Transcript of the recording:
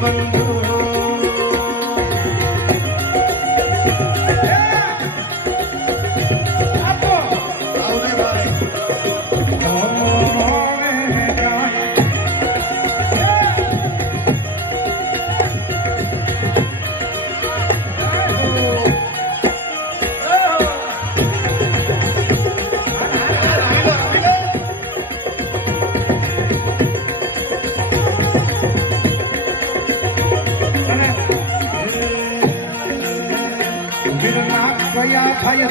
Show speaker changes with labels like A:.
A: બંધુ